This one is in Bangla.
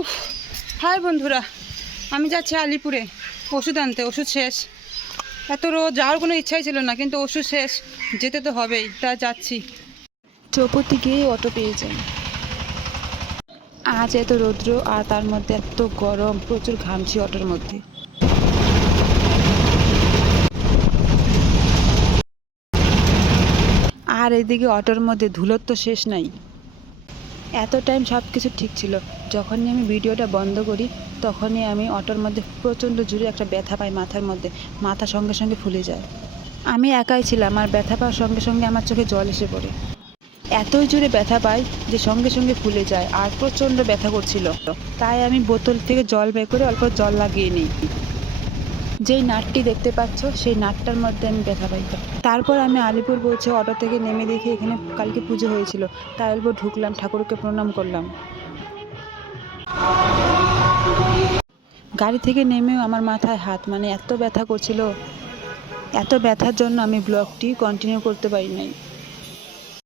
উফ, হাই বন্ধুরা, আমি যাচ্ছি আলিপুরে ওষুধ আনতে। ওষুধ শেষ। এত রোদ যাওয়ার কোনো ইচ্ছাই ছিল না, কিন্তু ওষুধ শেষ, যেতে তো হবেই, তা যাচ্ছি। চৌপতি গিয়ে অটো পেয়ে যাই। আজ এত রৌদ্র আর তার মধ্যে এত গরম, প্রচুর ঘামছি অটোর মধ্যে। আর এদিকে অটোর মধ্যে ধুলোর তো শেষ নাই। এত টাইম সব কিছু ঠিক ছিল, যখনই আমি ভিডিওটা বন্ধ করি তখনই আমি অটোর মধ্যে প্রচণ্ড জোরে একটা ব্যথা পাই মাথার মধ্যে। মাথা সঙ্গে সঙ্গে ফুলে যায়। আমি একাই ছিলাম, আর ব্যথা পাওয়ার সঙ্গে সঙ্গে আমার চোখে জল এসে পড়ে। এতই জোরে ব্যথা পাই যে সঙ্গে সঙ্গে ফুলে যায়, আর প্রচণ্ড ব্যথা করছিল। তাই আমি বোতল থেকে জল বের করে অল্প জল লাগিয়ে নিই। যেই নাটটি দেখতে পাচ্ছ সেই নাটটার মধ্যে আমি ব্যথা পাই। তারপর আমি আলিপুর পৌঁছে অটো থেকে নেমে দেখি এখানে কালকে পুজো হয়েছিল, তাই অল্প ঢুকলাম, ঠাকুরকে প্রণাম করলাম। গাড়ি থেকে নেমেও আমার মাথায় হাত, এত ব্যথা করছিল। এত ব্যথার জন্য আমি ব্লগটি কন্টিনিউ করতে পারি নাই।